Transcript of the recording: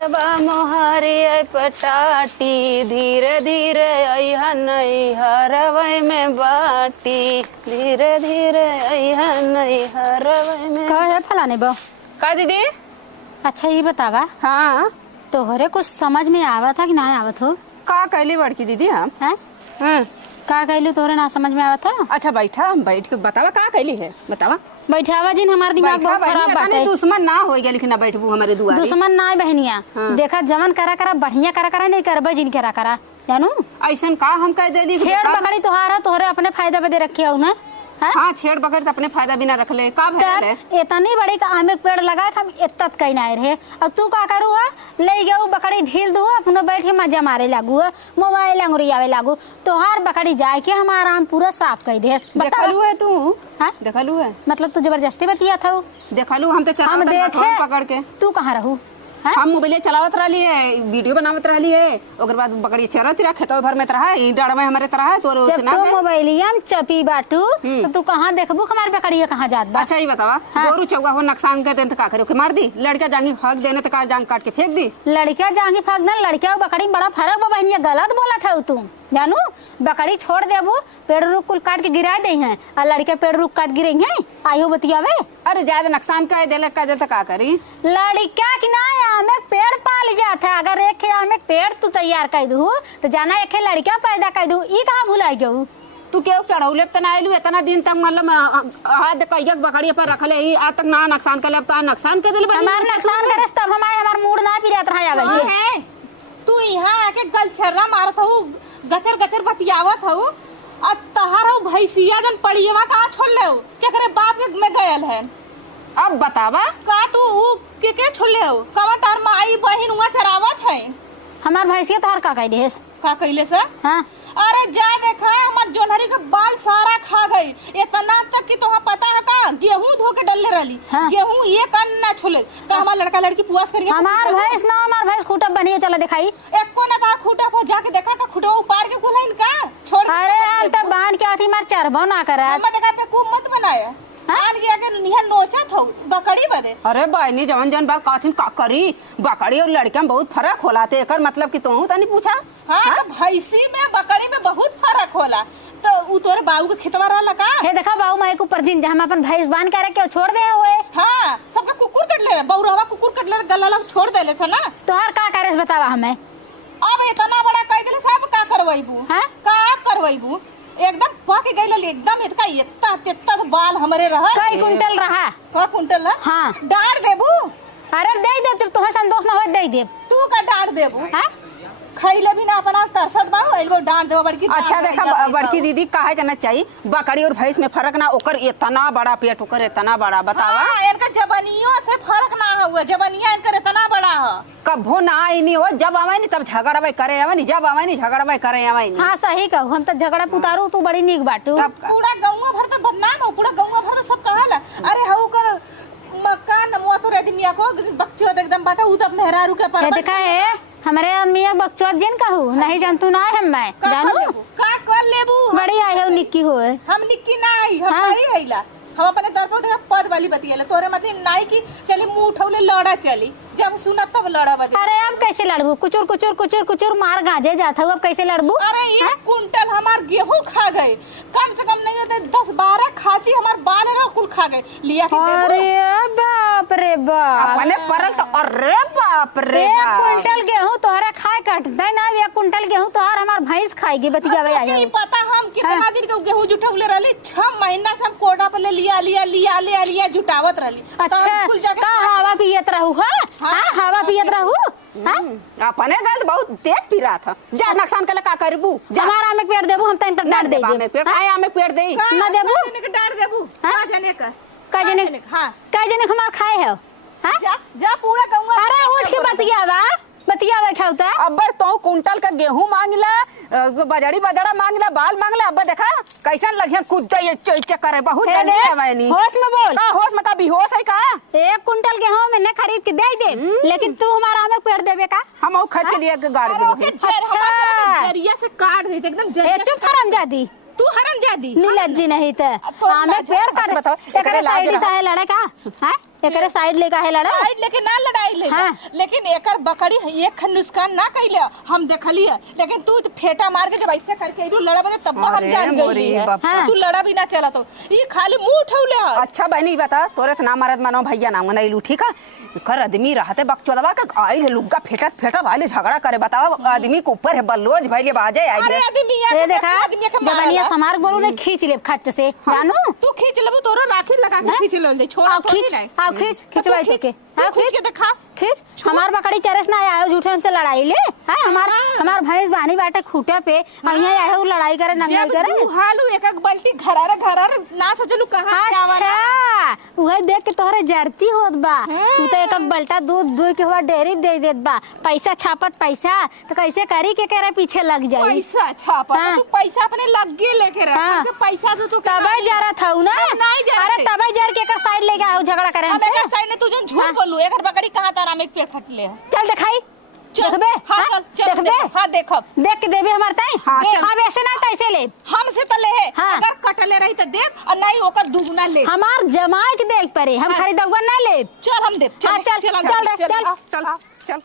मोहरी पटाटी धीरे धीरे अइहा नहीं हरवई में बाटी धीरे धीरे अइहा नहीं हरवई में। का है फलाने बो? का दीदी? अच्छा ये बतावा, हाँ तोहरे कुछ समझ में आवा था कि ना आवत हो? का कैली बड़की दीदी? हम हैं का कहलू तोहरे ना समझ में आवत था? अच्छा बैठा, बैठ के बतावा का कैली है, बतावा। बैठावा जिन हमार दिमाग बहुत खराब बाटे। दुश्मन ना हो गया, लेकिन ना बैठबू हमारे दुआरे। दुश्मन ना है बहनिया। हाँ। देखा जमन करा करा बढ़िया करा करा नहीं करबे जिन करा करा जानू। ऐसा का हम कह देली? छेड़ पकड़ी तोहारा तोहरे अपने फायदा पे दे रखे हो ना। हाँ छेड़ पकड़ अपने फायदा बिना रख ले का भैल है? इतनी बड़ी का आम एक पेड़ लगा हम इत्तत कहीं ना रहे। अब तू का करू ले गऊ बकरी ढील दू अपने बैठ के मजा मारे लागू मोबाइल अंगुरियावे लागू तोहार बकरी जाए के हमारा आम पूरा साफ कर दे। देखलू है तू? हाँ देखलू है मतलब तू जबरदस्ती बतिया था? देखलू हम तो हम देखे पकड़ के। तू कहाँ रहू? हम मोबाइल चलावत रही है, वीडियो बनावत रही है, ओकर बाद बकरी चरत रहा खेतों भर में तरह डाड़ में हमारे तरह तो जब तू मोबाइलिया में चपी बाटू तो तू कहाँ देखबू हमारे बकरी कहाँ जात बा? अच्छा ये बतावा, गोरू चौगा हो नुकसान कर दे तो का करे? मार दी लड़का जांगी फाक देने तो का जांग काट के फेंक दी? लड़किया जांगी फाक देना लड़किया बकरी में बड़ा फर्क बा बहनिया। गलत बोला था तू जानू। बकरी छोड़ देबू पेड़ रुक कुल काट के गिरा दे हैं और लड़के पेड़ रुक काट गिरे हैं आयो बतियावे। अरे ज्यादा नुकसान कर दे का दे तो का करी? लड़का की ना आमे पेड़ पाल जाता है। अगर एक आमे पेड़ तू तैयार कर दू तो जाना एक लड़का पैदा कर दू ई कहाँ भुला गऊ? तू क्यों चढ़ौले तना आइलू इतना दिन तक मतलब हाथ कईक बकरी पर रखले ही आज तक ना नुकसान कर ले? अब तो नुकसान कर दिल हमार नुकसान करे तब हमार मूड ना पिरत रहा आवे है। तू यहाँ आके गलछर्रा मारत हूँ गचर गचर बतियावत हूँ और तहारो भैंसिया जन पड़ियवा कहाँ छोड़ ले हो क्या करे बाप में गयल है? अब बतावा का तू के छोड़ ले हो? कवा तार माई बहन हुआ चरावत है? हमार भैंसिया तोहर का कह देस का कइले से? हाँ अरे जा देखा हमार जोनहरी का बाल सारा खा गई इतना तक कि तोहा पता है का गेहूं धो के डलले रही। हाँ। गेहूं ये कन ना छोले तो हमार लड़का लड़की पुआस करिए। हमार भैंस ना हमार भैंस खूटा बनिए चला दिखाई एको ना तार खूटा पर जाके देखा का खूटा उपार के कुलाइन का छोड़। अरे हम तो बांध के आती मार चरबो ना करा हम देखा पे कु मत बनाया आन गया के निहन नोचत हो बकरी बदे। अरे बहनी जवन जन बाल काथिन का करी? बकरी और लड़का में बहुत फर्क होला थे एकर मतलब कि तू तनी पूछा। हाँ भैंसी में बकरी में बहुत फर्क होला तो उ तोरे बाबू के खेतवा रहला का? हे देखा बाबू माई को ऊपर दिन हम अपन भैंस बांध के रखे छोड़ दे हुए। हाँ सबका कुकुर कट ले बौरवा कुकुर कट ले गला लग छोड़ देले से ना। तोहर का करे बतावा हमें? अब इतना बड़ा कह देले सब का करवाइबू? हाँ? का करवाइबू? एकदम पक गइल एकदम इतना इतना तित्ता बाल हमरे रहा। कई कुंटल रहा? का कुंटल? हाँ डाड़ देबू? अरे दे दे तुम्हें संतोष ना हो दे दे। तू का डाड़ देबू? हाँ खइले भी ना अपना तरसत बाबू एलबो डांट देबो बड़की। अच्छा देखा बड़की दीदी काहे करना चाहिए बकरी और भैंस में फर्क ना ओकर इतना बड़ा पेट ओकर इतना बड़ा बतावा। हाँ, इनका जबनियों से फर्क ना हुआ जबनिया इनका इतना बड़ा है। कभो ना आई नहीं हो जब आवे नहीं तब झगड़ावे करे आवे नहीं जब आवे नहीं झगड़ावे करे आवे नहीं। हाँ सही कहू हम तो झगड़ा पुतारू तू बड़ी नीक बाटू। पूरा गाँव भर तो बदनाम हो पूरा गाँव भर तो सब कहाला अरे हऊ कर मकान मुआ तो रेडमिया को बच्चों एकदम बाटा उ तब मेहरारू के पर देखा है हमारे मियाँ बकचोद जिन कहू नहीं जानतू ना है मैं जानू का कर लेबू? बड़ी आई हो निक्की हो हम निक्की ना आई हम हाँ। सही हैला हम अपने दर पर देखा पद वाली बतियले तोरे मती नाई की चली मुंह उठौले लड़ा चली जब सुना तब लड़ा बजे। अरे अब कैसे लड़बू? कुचुर कुचुर कुचुर कुचुर मार गाजे जाता हूँ अब कैसे लड़बू? अरे ये कुंटल हमार गेहूं खा गए कम से कम नहीं होते 10-12 खाची हमार बाल है कुल खा गए लिया के देबू। अरे बाप रे बाप अपने परल तो अरे बाप रे एक बाप। कुंटल गेहूं तोहरा खाए कटते ना एक कुंटल गेहूं तोहर हमार भैंस खाएगी बतियावे अब नहीं पता हम कितना दिन के गेहूं जुटौले रहली 6 महीना से हम कोटा पर ले लिया जुटावत रहली। अच्छा का हवा पियत रहू? हाँ हवा पियत रहू? अपने गल बहुत तेज पी रहा था जा नुकसान के का करबू? हमारा में पेड़ देबू हम तो इंटर डाल दे में पेड़ आया में पेड़ दे ना देबू जने के डाल देबू? का जने का का जने हां का जने हमार खाए है? हां जा पूरा कहूंगा। अरे उठ के बतियावे खाऊ तो अब तो कुंटल का गेहूं मांगला बजड़ा मांगला बाल मांगला अब देखा कैसा लगियन कूद ये चोइचे करे बहुत जल्दी आवे नहीं। होश में बोल। का होश में का बेहोश है का? एक कुंटल गेहूं मैंने खरीद के दे दे लेकिन तू हमारा में पेड़ देबे का? हम ओ खरीद के लिए गाड़ देबो। अच्छा जरिया से काट दे एकदम ए चुप हराम जादी तू हराम जादी नीलज्जी नहीं तो हमें पेड़ काट बताओ एकरे साइड से लड़े का? हां एकरे साइड लेके है लड़ा साइड लेके ना लड़ाई ले हाँ। लेकिन एकर बकरी एक नुकसान ना कैले हम देखली है, लेकिन तू तो फेटा मार के जब ऐसे करके इधर लड़ा बने तब हम अरे जान मोरी गई है बाप रे। तू लड़ा भी ना चला तो ये खाली मुंह उठौले है। अच्छा बहनी बता तोरे ना मरद मनो भैया ना मनैलू ठीक है कर आदमी रहते बकचोदवा के आइल लुग्गा फेटत फेटत आइल झगड़ा करे बताओ आदमी के ऊपर है बल्लोज भइले बाजे आई अरे आदमी रे देखा आदमी के जबनिया समार बोलू ने खींच ले खच्च से जानू तू खींच लेबो तोरो राखी लगा के खींच ले छोड़ा आओ खींच आओ खींच खिंचवाई तो के हाँ खींच के दिखा खींच हमार बकरी चरस ना आयो झूठे हमसे लड़ाई ले हां हमार भैंस बानी बाटे खूटे पे यहाँ आए हो लड़ाई करे नंगाई करे तू हालू एक एक बल्टी घरारे ना सोचलू कहां से आवा अच्छा वही देख के तोहरे जरती होत बा तू तो एक बल्टा दूध दुई के हुआ डेयरी दे देत बा पैसा छापत पैसा तो कैसे करी के करे पीछे लग जाई पैसा छापा हाँ। तू पैसा अपने लगे लेके रख हाँ। पैसा तो तू तबे जरा था ना नहीं जरा अरे थे। तबे जर के कर साइड लेके आओ झगड़ा करे हम हमसे एक साइड ने तुझे झूठ बोलू एकर बकरी कहां तारा में पेड़ खटले चल दिखाई देखबे हां चल देखबे हां देखब देख के देबे हमार ताई हाँ, चल। अब ऐसे ना तैसे ले हमसे त ले हाँ। अगर कटले रही त देख और नहीं ओकर दुगुना ले हमार जमाई के देख परे हम हाँ। खरीदौगा ना ले चल हम देख हाँ, चल, चल, चल चल। चल